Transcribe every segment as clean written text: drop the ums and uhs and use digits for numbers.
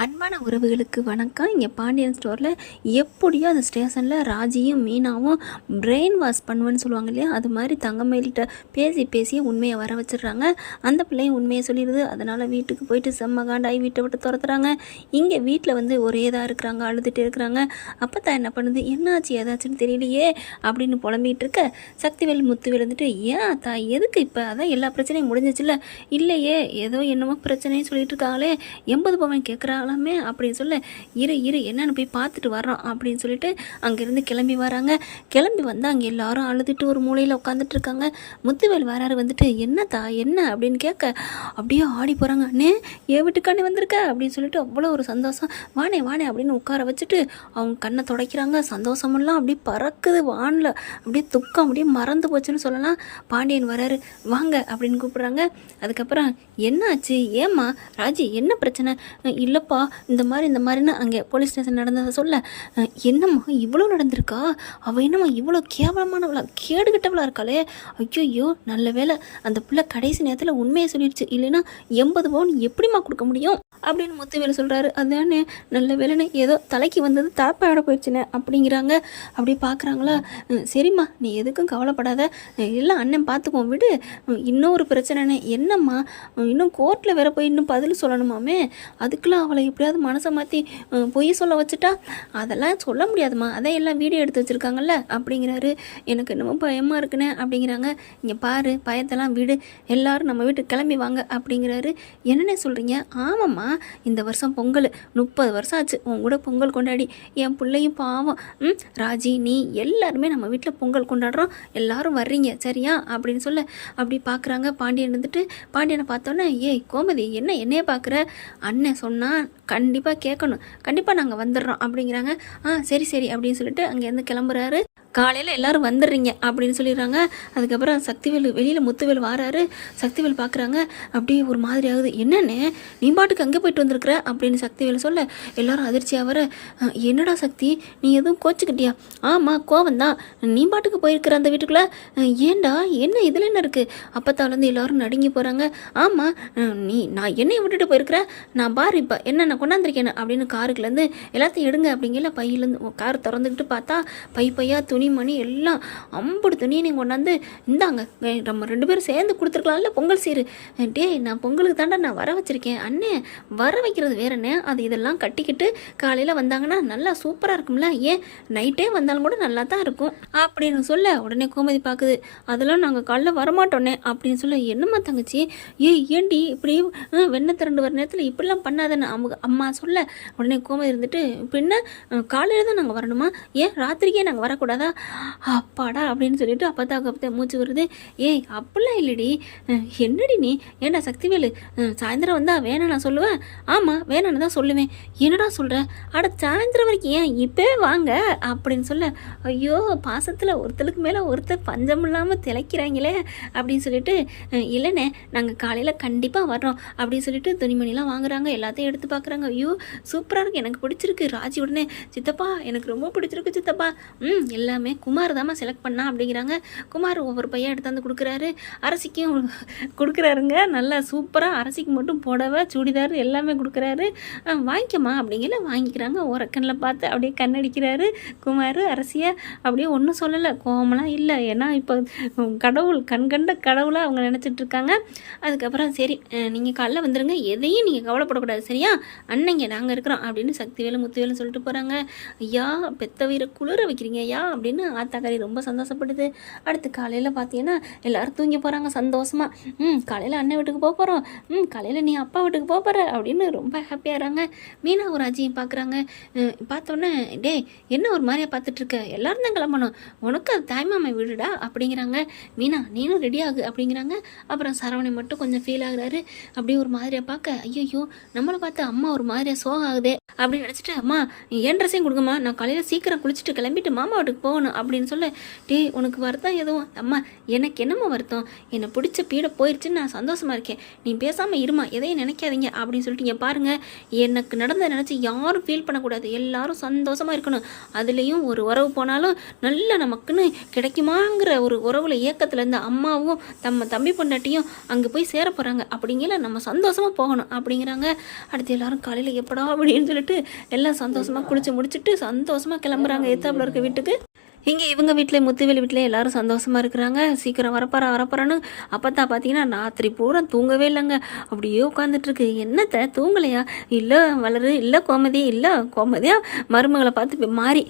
அன்பான உறவுகளுக்கு வணக்கம். இங்கே பாண்டியன் ஸ்டோரில் எப்படியோ அந்த ஸ்டேஷனில் ராஜியும் மீனாவும் பிரெயின் வாஷ் பண்ணுவேன்னு சொல்லுவாங்க இல்லையா, அது மாதிரி தங்கமயில்கிட்ட பேசி உண்மையை வர வச்சிடுறாங்க. அந்த பிள்ளையும் உண்மையை சொல்லிடுது. அதனால் வீட்டுக்கு போயிட்டு செம்ம காண்டாகி வீட்டை விட்டு துரத்துறாங்க. இங்கே வீட்டில் ஒரே இதாக இருக்கிறாங்க, அழுதுகிட்டே இருக்கிறாங்க. அப்போ தான் என்ன பண்ணுது, என்னாச்சு ஏதாச்சுன்னு தெரியலையே அப்படின்னு புலம்பிகிட்டு இருக்க சக்திவேல் முத்துவேல் ஏன் தா எதுக்கு இப்போ அதான் எல்லா பிரச்சனையும் முடிஞ்சிச்சுல, இல்லையே ஏதோ என்னமோ பிரச்சனைன்னு சொல்லிட்டு இருக்காங்களே, 80 பவன் கேட்குறாங்க அப்படின்னு சொல்ல, இரு என்னன்னு போய் பார்த்துட்டு வர்றோம் அப்படின்னு சொல்லிட்டு அங்கேருந்து கிளம்பி வராங்க. கிளம்பி வந்து அங்கே எல்லாரும் அழுதுட்டு ஒரு மூலையில் உட்காந்துட்டு இருக்காங்க. முத்துவேல் வராரு. என்ன அப்படின்னு கேட்க அப்படியே ஆடி போகிறாங்க. அண்ணே ஏன் வீட்டுக்காண்டி வந்திருக்க அப்படின்னு சொல்லிட்டு அவ்வளோ ஒரு சந்தோஷம். வானே அப்படின்னு உட்கார வச்சுட்டு அவங்க கண்ணை துடைக்கிறாங்க. சந்தோஷமெல்லாம் அப்படியே பறக்குது வானில். அப்படியே துக்கம் அப்படியே மறந்து போச்சுன்னு சொல்லலாம். பாண்டியன் வராரு. வாங்க அப்படின்னு கூப்பிட்றாங்க. அதுக்கப்புறம் என்னாச்சு, ஏம்மா ராஜி என்ன பிரச்சனை? இல்லைப்பா இந்த மாதிரின்னு அங்கே போலீஸ் ஸ்டேஷன் நடந்ததை சொல்ல, என்னம்மா இவ்வளோ நடந்திருக்கா, அவள் என்னம்மா இவ்வளோ கேவலமானவளா கேடுகிட்டவளா இருக்காளே, ஐயோ நல்ல வேலை அந்த பிள்ளை கடைசி நேரத்தில் உண்மையை சொல்லிடுச்சு, இல்லைன்னா 80 பவுன் எப்படிம்மா கொடுக்க முடியும் அப்படின்னு முத்துவேல் சொல்கிறாரு. அதானே நல்ல வேலைன்னு ஏதோ தலைக்கு வந்தது தலைப்பாட போயிடுச்சுனே அப்படிங்கிறாங்க. அப்படி பார்க்குறாங்களா, சரிம்மா நீ எதுக்கும் கவலைப்படாத, எல்லாம் அண்ணன் பார்த்துப்போம் விடு. இன்னொரு பிரச்சனைன்னு என்னம்மா, இன்னும் கோர்ட்டில் வேற போய் இன்னும் பதில் சொல்லணுமாமே, அதுக்கெல்லாம் அவளை எப்படியாவது மனசை மாற்றி பொய் சொல்ல வச்சுட்டா அதெல்லாம் சொல்ல முடியாதுமா, அதான் எல்லாம் வீடியோ எடுத்து வச்சுருக்காங்கல்ல அப்படிங்கிறாரு. எனக்கு என்னமோ பயமாக இருக்குனே அப்படிங்கிறாங்க. இங்கே பாரு பயத்தெல்லாம் விடு, எல்லாரும் நம்ம வீட்டுக்கு கிளம்பி வாங்க அப்படிங்கிறாரு. என்னென்ன சொல்கிறீங்க? ஆமாம்மா இந்த வருஷம் பொங்கல் 30 வருஷம் ஆச்சு உன் கூட பொங்கல் கொண்டாடி, என் பிள்ளையும் பாவம் ராஜி நீ எல்லாருமே நம்ம வீட்டில் பொங்கல் கொண்டாடுறோம், எல்லாரும் வர்றீங்க சரியா அப்படின்னு சொல்ல, அப்படி பார்க்குறாங்க. பாண்டியனை பார்த்தோன்னே, ஏய் கோமதி என்னையே பார்க்குற, அண்ணன் சொன்னால் கண்டிப்பாக கேட்கணும், கண்டிப்பாக நாங்கள் வந்துடுறோம் அப்படிங்கிறாங்க. சரி அப்படின்னு சொல்லிட்டு அங்கேருந்து கிளம்புறாரு. காலையில் எல்லோரும் வந்துடுறீங்க அப்படின்னு சொல்லிடுறாங்க. அதுக்கப்புறம் சக்திவேல் வெளியில் முத்துவேல் வாராரு. சக்திவேல் பார்க்குறாங்க. அப்படியே ஒரு மாதிரி ஆகுது. என்னென்ன நீ பாட்டுக்கு அங்கே போயிட்டு வந்திருக்கிற அப்படின்னு சக்திவேல் சொல்ல, எல்லோரும் அதிர்ச்சியாக வர, என்னடா சக்தி நீ எதுவும் கோச்சிக்கிட்டியா? ஆமாம் கோவந்தான், நீ பாட்டுக்கு போயிருக்கிற அந்த வீட்டுக்குள்ளே, ஏண்டா என்ன இதில் என்ன இருக்குது? அப்பத்தாலேருந்து எல்லோரும் நடுங்கி போகிறாங்க. ஆமாம் நான் என்னையை விட்டுட்டு போயிருக்கிறேன், நான் பாரு இப்போ என்ன கொண்டாந்துருக்கேன் அப்படின்னு காருக்குலேருந்து எல்லாத்தையும் எடுங்க அப்படிங்கிற பையிலேருந்து கார் திறந்துக்கிட்டு பார்த்தா பையா துணிமணி எல்லாம் அம்புடு துணியை நீங்கள் கொண்டாந்து இந்தாங்க, நம்ம 2 பேரும் சேர்ந்து கொடுத்துருக்கலாம்ல பொங்கல் சீரு. நான் பொங்கலுக்கு தாண்டா நான் வர வச்சுருக்கேன், அண்ணே வர வைக்கிறது வேறண்ணே, அது இதெல்லாம் கட்டிக்கிட்டு காலையில் வந்தாங்கன்னா நல்லா சூப்பராக இருக்கும்ல, ஏன் நைட்டே வந்தாலும் கூட நல்லா தான் இருக்கும் அப்படின்னு சொல்ல, உடனே கோமதி பார்க்குது. அதெல்லாம் நாங்கள் காலைல வரமாட்டோன்னே அப்படின்னு சொல்ல, என்னம்மா தங்கச்சி ஏண்டி இப்படி வெண்ணெய் திரண்டு வர நேரத்தில் இப்படிலாம் பண்ணாதானே அவங்க அம்மா சொல்ல, உடனே கோமதி பின்ன காலையில் தான் நாங்கள் வரணுமா, ஏன் ராத்திரிக்கே நாங்கள் வரக்கூடாதா? அப்பாடா அப்படின்னு சொல்லிட்டு அப்போ மூச்சு வருது. அப்படிலாம் இல்லடி, என்னடி நீ, ஏண்டா சக்திவேலு சாயந்தரம் வந்தா வேணா நான் சொல்லுவேன், ஆமாம் வேணான்னு தான் சொல்லுவேன், என்னடா சொல்கிற, அட சாயந்தரம் வரைக்கும் ஏன் இப்போவே வாங்க அப்படின்னு சொல்ல, ஐயோ பாசத்தில் ஒருத்தருக்கு மேலே ஒருத்தர் பஞ்சம் இல்லாமல் திளைக்கிறாங்களே அப்படின்னு சொல்லிட்டு, இல்லைண்ணே நாங்கள் காலையில் கண்டிப்பாக வர்றோம் அப்படின்னு சொல்லிட்டு துணிமணிலாம் வாங்குறாங்க. எல்லாத்தையும் எடுத்து பார்க்குறாங்க. ஐயோ சூப்பராக இருக்குது, எனக்கு பிடிச்சிருக்கு. ராஜி உடனே, சித்தப்பா எனக்கு ரொம்ப பிடிச்சிருக்கு சித்தப்பா, எல்லாமே குமார் தாம்மா செலக்ட் பண்ணா அப்படிங்கிறாங்க. குமார் ஒவ்வொரு பையன் எடுத்தாந்து கொடுக்குறாரு. அரசிக்கும் கொடுக்குறாருங்க. நல்லா சூப்பராக அரசிக்கு மட்டும் புடவை சுடிதார் எல்லாமே கொடுக்குறாரு. வாங்கிக்கம்மா அப்படிங்கிற வாங்கிக்கிறாங்க. ஓரக்கண்ணில் பார்த்து அப்படியே கண்ணடிக்கிறாரு குமார். அரசியை அப்படியே ஒன்றும் சொல்லலை, கோவமெல்லாம் இல்லை, ஏன்னா இப்போ கடவுள் கண்கண்ட கடவுளாக அவங்க நினச்சிட்ருக்காங்க. அதுக்கப்புறம் சரி நீங்கள் காலைல வந்துடுங்க, எதையும் நீங்கள் கவலைப்படக்கூடாது சரியா, அண்ணங்க நாங்கள் இருக்கிறோம் அப்படின்னு சக்திவேலு முத்துவேலும் சொல்லிட்டு போகிறாங்க. ஐயா பெத்த வீர குளிர வைக்கிறீங்க ஐயா அப்படின்னு ஆத்தாக்காரி ரொம்ப சந்தோஷப்படுது. அடுத்து காலையில் பார்த்தீங்கன்னா எல்லோரும் தூங்கி போகிறாங்க சந்தோஷமாக. காலையில் அண்ணன் வீட்டுக்கு போக போகிறோம், காலையில் நீ அப்பா வீட்டுக்கு போக போகிற அப்படின்னு ரொம்ப ஹாப்பியாகிறாங்க. மீனா ஒரு ராஜியும் பார்க்குறாங்க. பார்த்தோன்னே, என்ன ஒரு மாதிரியாக பார்த்துட்ருக்க, எல்லோரும் தான் கிளம்பணும், உனக்கு அது தாய்மாமை வீடுடா அப்படிங்கிறாங்க. மீனா நீனும் ரெடி ஆகு அப்படிங்கிறாங்க. அப்புறம் சரவணை மட்டும் கொஞ்சம் ஃபீல் ஆகுறாரு. அப்படியே ஒரு மாதிரியாக பார்க்க, ஐயோ நம்மளை பார்த்து அம்மா ஒரு மாதிரியாக சோகம் ஆகுதே அப்படின்னு நினச்சிட்டு, அம்மா என் ட்ரெஸ்ஸையும் கொடுங்கம்மா, நான் காலையில் சீக்கிரம் குளிச்சுட்டு கிளம்பிட்டு மாமா வீட்டுக்கு போகணும் அப்படின்னு சொல்ல, டேய் உனக்கு வருத்தம் எதுவும்? அம்மா எனக்கு என்னம்மா வருத்தம், என்னை பிடிச்ச பீடை போயிடுச்சுன்னு நான் சந்தோஷமாக இருக்கேன், நீ பேசாமல் இருமா, எதையும் நினைக்காதீங்க அப்படின்னு சொல்லிட்டு, இங்கே பாருங்கள், எனக்கு நடந்த நினச்சி யாரும் ஃபீல் பண்ணக்கூடாது, எல்லாரும் சந்தோஷமாக இருக்கணும். அதுலேயும் ஒரு உறவு போனாலும் நல்ல நமக்குன்னு கிடைக்குமாங்கிற ஒரு உறவுல ஏக்கத்தில் இருந்த அம்மாவும் தம்பி பொண்டாட்டியும் அங்கே போய் சேர போகிறாங்க, அப்படிங்கிற நம்ம சந்தோஷமாக போகணும் அப்படிங்கிறாங்க. அடுத்து எல்லாரும் காலையில் எப்படா அப்படின்னு சொல்லிட்டு எல்லாம் சந்தோஷமாக குளிச்சு முடிச்சுட்டு சந்தோஷமாக கிளம்புறாங்க எத்தாப்புல இருக்க வீட்டுக்கு. இங்கே இவங்க வீட்டில் முத்துவேலி வீட்டில் எல்லாரும் சந்தோஷமாக இருக்கிறாங்க. சீக்கிரம் வரப்போறான்னு அப்போத்தான் பார்த்தீங்கன்னா ராத்திரி பூரா தூங்கவே இல்லைங்க. அப்படியே உட்காந்துட்ருக்கு. என்னத்தை தூங்கலையா? இல்லை வளரு, இல்லை கோமதியா மருமகளை பார்த்து மாறி,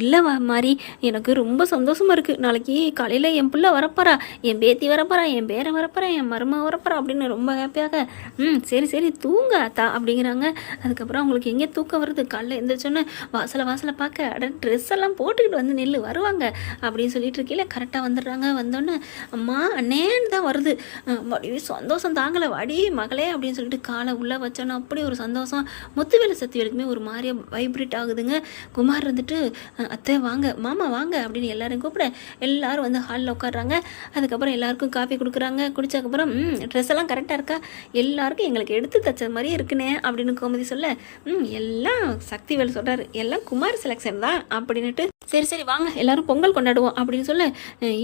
இல்லை மாறி எனக்கு ரொம்ப சந்தோஷமாக இருக்குது, நாளைக்கு காலையில் என் பிள்ளை வரப்போறா, என் பேத்தி வரப்போறா, என் பேரை வரப்போறா, என் மருமக வரப்போறா அப்படின்னு ரொம்ப ஹாப்பியாக, சரி தூங்க அத்தா அப்படிங்கிறாங்க. அதுக்கப்புறம் அவங்களுக்கு எங்கே தூக்கம் வருது? காலைல எந்திரிச்சோன்னே வாசலை பார்க்க, அட ட்ரெஸ் எல்லாம் போட்டுக்கிட்டு வந்து நெல் வருவாங்க அப்படின்னு சொல்லிட்டு இருக்கீங்கள, கரெக்டாக வந்துடுறாங்க. வந்தோடனே அம்மா அண்ணேன்னு தான் வருது. அப்படியே சந்தோஷம் தாங்கலை, வாடி மகளே அப்படின்னு சொல்லிட்டு காலை உள்ளே வச்சோன்னா அப்படி ஒரு சந்தோஷம். முத்துவேலு சத்திவேலுக்குமே ஒரு மாதிரியா வைப்ரேட் ஆகுதுங்க. குமார் வந்துட்டு, அத்தை வாங்க, மாமா வாங்க அப்படின்னு எல்லாரும் கூப்பிட எல்லாரும் வந்து ஹாலில் உட்காடுறாங்க. அதுக்கப்புறம் எல்லாருக்கும் காஃபி கொடுக்குறாங்க. குடிச்சதுக்கப்புறம் ட்ரெஸ் எல்லாம் கரெக்டாக இருக்கா, எல்லாருக்கும் எங்களுக்கு எடுத்து தச்சது மாதிரியே இருக்குனே அப்படின்னு கோமதி சொல்ல, எல்லாம் சக்திவேல் சொல்கிறாரு, எல்லாம் குமார் செலெக்ஷன் தான் அப்படின்னுட்டு, சரி வாங்க எல்லாரும் பொங்கல் கொண்டாடுவோம் அப்படின்னு சொல்ல,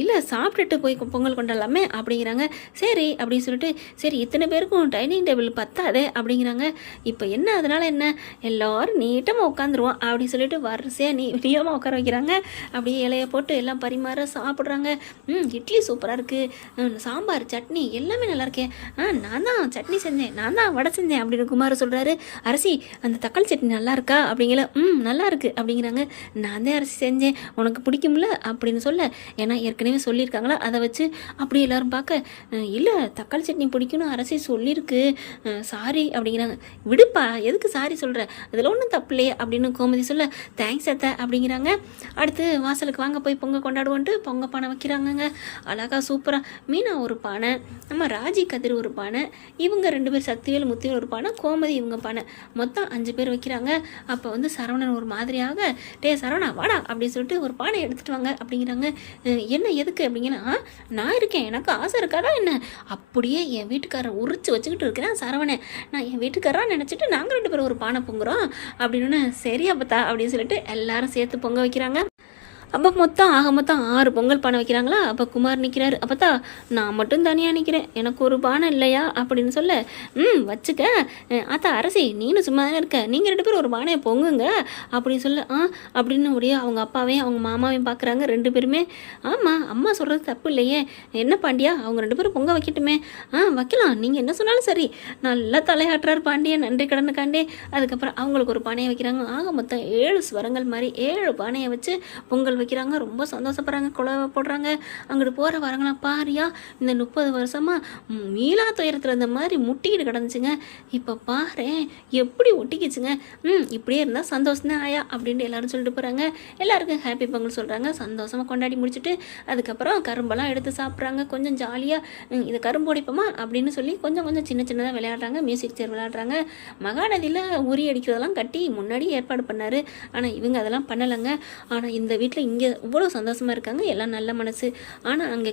இல்லை சாப்பிட்டுட்டு போய் பொங்கல் கொண்டாடலாமே அப்படிங்கிறாங்க. சரி அப்படின்னு சொல்லிட்டு, சரி இத்தனை பேருக்கும் டைனிங் டேபிள் பத்தாதே அப்படிங்கிறாங்க. இப்போ என்ன அதனால் என்ன, எல்லோரும் நீட்டமாக உட்காந்துருவோம் அப்படின்னு சொல்லிட்டு வரிசையாக நீளமாக உட்கார வைக்கிறாங்க. அப்படியே இலையை போட்டு எல்லாம் பரிமாற சாப்பிட்றாங்க. இட்லி சூப்பராக இருக்குது, சாம்பார் சட்னி எல்லாமே நல்லா இருக்கேன், நான் தான் சட்னி செஞ்சேன், நான் தான் வடை செஞ்சேன் அப்படின்னு குமார் சொல்கிறாரு. அரிசி அந்த தக்காளி சட்னி நல்லா இருக்கா அப்படிங்கிற, நல்லா இருக்குது அப்படிங்கிறாங்க. நான் தான் அரிசி செஞ்சேன், உனக்கு பிடிக்கும்ல அப்படின்னு சொல்ல, ஏன்னா ஏற்கனவே சொல்லியிருக்காங்களா, அதை வச்சு அப்படியே எல்லாரும் பார்க்க, இல்லை தக்காளி சட்னி பிடிக்கும்னு அரசி சொல்லியிருக்கு, சாரி அப்படிங்கிறாங்க. விடுப்பா எதுக்கு சாரி சொல்கிற, அதில் ஒன்றும் தப்பு இல்லையே அப்படின்னு கோமதி சொல்ல, தேங்க்ஸ் அத்தை அப்படிங்கிறாங்க. அடுத்து வாசலுக்கு வாங்க போய் பொங்கல் கொண்டாடுவோன்ட்டு பொங்க பானை வைக்கிறாங்கங்க. அழகா சூப்பராக மீனா ஒரு பானை, நம்ம ராஜி கதிர் ஒரு பானை, இவங்க 2 பேர் சக்திவேல் முத்துவேல் ஒரு பானை, கோமதி இவங்க பானை, மொத்தம் 5 பேர் வைக்கிறாங்க. அப்போ வந்து சரவணன் ஒரு மாதிரியாக, டே சரவணா வாடா அப்படின்னு சொல்லிட்டு ஒரு பானை எடுத்துகிட்டு வாங்க அப்படிங்கிறாங்க. என்ன எதுக்கு அப்படிங்கன்னா, நான் இருக்கேன், எனக்கு ஆசை இருக்காதா என்ன, அப்படியே என் வீட்டுக்காரர் உரிச்சு வச்சுக்கிட்டு இருக்கிறேன் சரவணன், நான் என் வீட்டுக்காரராக நினச்சிட்டு நாங்கள் 2 பேரும் ஒரு பானை பொங்குறோம் அப்படின்னு, சரி அப்பத்தா அப்படின்னு சொல்லிட்டு எல்லாரும் சேர்த்து பொங்க வைக்கிறாங்க. அப்போ மொத்தம் 6 பொங்கல் பானை வைக்கிறாங்களா. அப்போ குமார் நிற்கிறாரு. அப்போத்தா நான் மட்டும் தனியாக நிற்கிறேன், எனக்கு ஒரு பானை இல்லையா அப்படின்னு சொல்ல, வச்சுக்க ஆத்தா அரசி நீனும் சும்மா தானே இருக்க, நீங்கள் 2 பேரும் ஒரு பானையை பொங்குங்க அப்படின்னு சொல்ல, அப்படின்னு முடியும். அவங்க அப்பாவையும் அவங்க மாமாவையும் பார்க்குறாங்க 2 பேருமே. ஆமாம் அம்மா சொல்கிறது தப்பு இல்லையே, என்ன பாண்டியா அவங்க 2 பேரும் பொங்க வைக்கட்டுமே, வைக்கலாம் நீங்கள் என்ன சொன்னாலும் சரி, நல்லா தலையாட்டுறாரு பாண்டியன் நன்றி கடனுக்காண்டே. அதுக்கப்புறம் அவங்களுக்கு ஒரு பானையை வைக்கிறாங்க. மொத்தம் 7 ஸ்வரங்கள் மாதிரி 7 பானையை வச்சு பொங்கல் வைக்கிறாங்க. ரொம்ப சந்தோஷப்படுறாங்க, குழவை போடுறாங்க. அங்கிட்டு போகிற வரங்களாம் பாரியா, இந்த 30 வருஷமாக மீளா துயரத்தில் இந்த மாதிரி முட்டிக்கிட்டு கிடந்துச்சுங்க, இப்போ பாரு எப்படி ஒட்டிக்கிச்சுங்க, இப்படியே இருந்தால் சந்தோஷம் தான் ஆயா அப்படின்ட்டு எல்லாரும் சொல்லிட்டு போகிறாங்க. எல்லாருக்கும் ஹாப்பி பொங்கல் சொல்கிறாங்க. சந்தோஷமாக கொண்டாடி முடிச்சுட்டு அதுக்கப்புறம் கரும்பெல்லாம் எடுத்து சாப்பிட்றாங்க. கொஞ்சம் ஜாலியாக இதை கரும்பு உடைப்போமா அப்படின்னு சொல்லி கொஞ்சம் சின்னதாக விளையாடுறாங்க. மியூசிக் சேர் விளையாடுறாங்க. மகாநதியில் உரி அடிக்கிறதெல்லாம் கட்டி முன்னாடி ஏற்பாடு பண்ணார். ஆனால் இவங்க அதெல்லாம் பண்ணலைங்க. ஆனால் இந்த வீட்டில் இங்கே இவ்வளோ சந்தோஷமாக இருக்காங்க, எல்லாம் நல்ல மனசு. ஆனால் அங்கே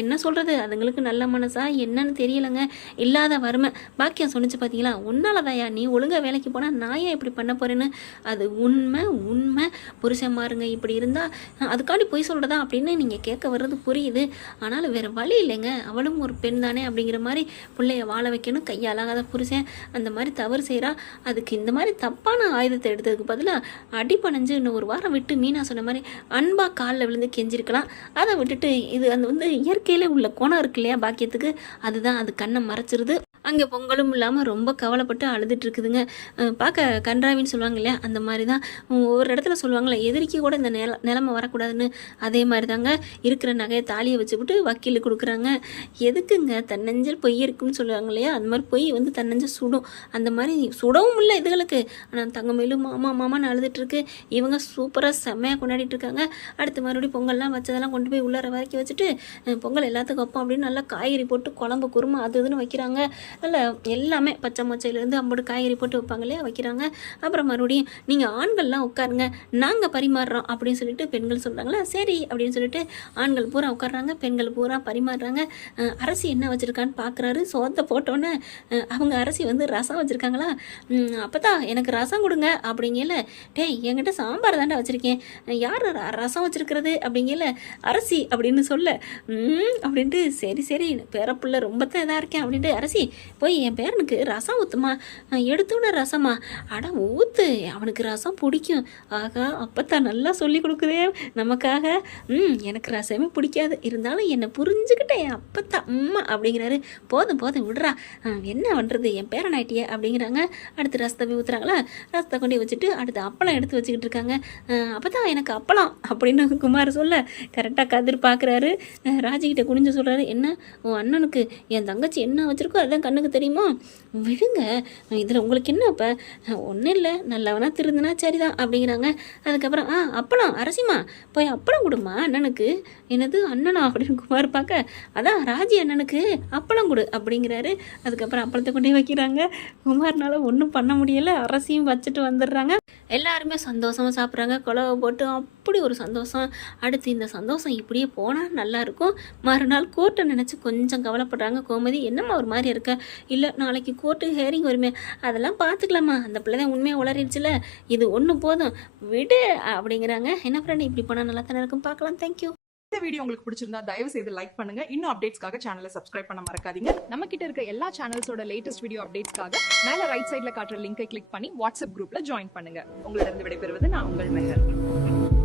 என்ன சொல்கிறது, அதுங்களுக்கு நல்ல மனசா என்னன்னு தெரியலைங்க. இல்லாத வறுமை. பாக்கியம் சொன்னிச்சு பார்த்தீங்களா, உன்னாலதாயா நீ ஒழுங்காக வேலைக்கு போனால் நான் ஏன் இப்படி பண்ண போகிறேன்னு. அது உண்மை புருஷன் மாறுங்க இப்படி இருந்தால் அதுக்காண்டி பொய் சொல்கிறதா அப்படின்னு நீங்கள் கேட்க வர்றது புரியுது. ஆனாலும் வேறு வழி இல்லைங்க, அவளும் ஒரு பெண் தானே அப்படிங்கிற மாதிரி பிள்ளைய வாழ வைக்கணும். கையாலாகாத புருஷன் அந்த மாதிரி தவறு செய்கிறா, அதுக்கு இந்த மாதிரி தப்பான ஆயுதத்தை எடுத்ததுக்கு பதிலாக அடிப்படைஞ்சு இன்னும் ஒரு வாரம் விட்டு மீனா சொன்ன மாதிரி அன்பா காலில் விழுந்து கெஞ்சிருக்கலாம். அதை விட்டுட்டு இது அந்த இயற்கையிலே உள்ள கோணம் இருக்கு இல்லையா பாக்கியத்துக்கு, அதுதான் அது கண்ணை மறைச்சிருது. அங்கே பொங்கலும் இல்லாமல் ரொம்ப கவலைப்பட்டு அழுதுட்டு இருக்குதுங்க. பார்க்க கன்றாவின்னு சொல்லுவாங்க இல்லையா, அந்த மாதிரி தான் ஒரு இடத்துல சொல்லுவாங்களே, எதிரிக்கு கூட இந்த நிலைமை வரக்கூடாதுன்னு, அதே மாதிரி தாங்க இருக்கிற நகையை தாலியை வச்சுக்கிட்டு வக்கீல் கொடுக்குறாங்க. எதுக்குங்க தன்னஞ்சல் பொய் இருக்குன்னு சொல்லுவாங்க இல்லையா, அந்த மாதிரி பொய் தன்னஞ்சல் சுடும். அந்த மாதிரி சுடவும் இல்லை இதுகளுக்கு. ஆனால் தங்கமயிலும் மாமான்னு அழுதுட்டுருக்கு. இவங்க சூப்பராக செம்மையாக கொண்டாடிட்டு இருக்காங்க. அடுத்து மறுபடியும் பொங்கல்லாம் வச்சதெல்லாம் கொண்டு போய் உள்ளார வரைக்கும் வச்சுட்டு பொங்கல் எல்லாத்துக்கும் வைப்போம் அப்படின்னு நல்லா காய்கறி போட்டு குழம்பு குருமா அது இதுன்னு வைக்கிறாங்க. அதில் எல்லாமே பச்சை மொச்சையிலேருந்து அம்புட்டு காய்கறி போட்டு வைப்பாங்க இல்லையா, வைக்கிறாங்க. அப்புறம் மறுபடியும் நீங்கள் ஆண்கள்லாம் உட்காருங்க, நாங்கள் பரிமாறுறோம் அப்படின்னு சொல்லிட்டு பெண்கள் சொல்கிறாங்களா, சரி அப்படின்னு சொல்லிட்டு ஆண்கள் பூரா உட்காடுறாங்க, பெண்கள் பூரா பரிமாறுறாங்க. அரசி என்ன வச்சுருக்கான்னு பார்க்குறாரு. சோத்தை போட்டோன்னே அவங்க அரசி வந்து ரசம் வச்சுருக்காங்களா, அப்போ தான் எனக்கு ரசம் கொடுங்க அப்படிங்கல. டேய் என்கிட்ட சாம்பார் தாண்டா வச்சுருக்கேன், யார் ரசம் வச்சுருக்கிறது அப்படிங்கல. அரசி அப்படின்னு சொல்ல அப்படின்ட்டு சரி சரி பேரப்புள்ள ரொம்ப தான் இதாக இருக்கேன் அப்படின்ட்டு, அரசி போய் என் பேரனுக்கு ரசம் ஊற்றுமா, எடுத்தோன்னே ரசமா, அட ஊற்று அவனுக்கு ரசம் பிடிக்கும். ஆகா அப்போ தான் நல்லா சொல்லி கொடுக்குதே நமக்காக. எனக்கு ரசமே பிடிக்காது, இருந்தாலும் என்னை புரிஞ்சுக்கிட்டேன் என் அப்பத்தான் அப்படிங்கிறாரு. போதும் போதும் விடுறா, என்ன பண்ணுறது என் பேரனாயிட்டியே அப்படிங்கிறாங்க. அடுத்து ரசத்தை போய் ஊற்றுறாங்களா, ரசத்தை கொண்டு வச்சுட்டு அடுத்து அப்பளம் எடுத்து வச்சுக்கிட்டு இருக்காங்க. அப்போ தான் எனக்கு அப்பளம் அப்படின்னு குமார் சொல்ல கரெக்டாக கதிர் பார்க்குறாரு. ராஜிக்கிட்ட குனிஞ்சு சொல்கிறாரு, என்ன உன் அண்ணனுக்கு என் தங்கச்சி என்ன வச்சுருக்கோ அதுதான் கண்ணுக்கு தெரியுமோ, விடுங்க இதில் உங்களுக்கு என்ன, இப்போ ஒன்றும் இல்லை நல்லவனா திருந்துனா சரிதான் அப்படிங்கிறாங்க. அதுக்கப்புறம் அப்பளம் அரசிமா போய் அப்பளம் கொடுமா அண்ணனுக்கு. என்னது அண்ணனா அப்படின்னு குமார் பார்க்க, அதான் ராஜி அண்ணனுக்கு அப்பளம் கொடு அப்படிங்கிறாரு. அதுக்கப்புறம் அப்பளத்தை கொண்டே வைக்கிறாங்க. குமார்னால ஒன்றும் பண்ண முடியலை, அரசியும் வச்சுட்டு வந்துடுறாங்க. எல்லாருமே சந்தோஷமாக சாப்பிட்றாங்க, குழவை போட்டு அப்படி ஒரு சந்தோஷம். அடுத்து இந்த சந்தோஷம் இப்படியே போனால் நல்லாயிருக்கும். மறுநாள் கோர்ட்டை நினச்சி கொஞ்சம் கவலைப்படுறாங்க கோமதி. என்னம்மா ஒரு மாதிரி இருக்க, இல்லை நாளைக்கு கோர்ட்டு ஹேரிங் வருமே அதெல்லாம் பார்த்துக்கலாமா, அந்த பிள்ளை தான் உண்மையாக உளறிடுச்சுல, இது ஒன்று போதும் விடு அப்படிங்கிறாங்க. என்ன ஃப்ரெண்ட் இப்படி போனால் நல்லா தானே இருக்கும், பார்க்கலாம். தேங்க்யூ. இந்த வீடியோ உங்களுக்கு பிடிச்சிருந்தா தயவு செய்து லைக் பண்ணுங்க. இன்னும் அப்டேட்ஸ்க்காக சேனலை சப்ஸ்கிரைப் பண்ண மறக்காதீங்க. நம்ம கிட்ட இருக்க எல்லா சேனல்ஸோட லேட்டஸ்ட் வீடியோ அப்டேட்ஸ்க்காக மேல ரைட் சைடுல காட்டுற லிங்கை கிளிக் பண்ணி வாட்ஸ்அப் குரூப்ல ஜாயின் பண்ணுங்க. உங்களிடம் விடைபெறுவது நான் உங்கள் மெஹர்.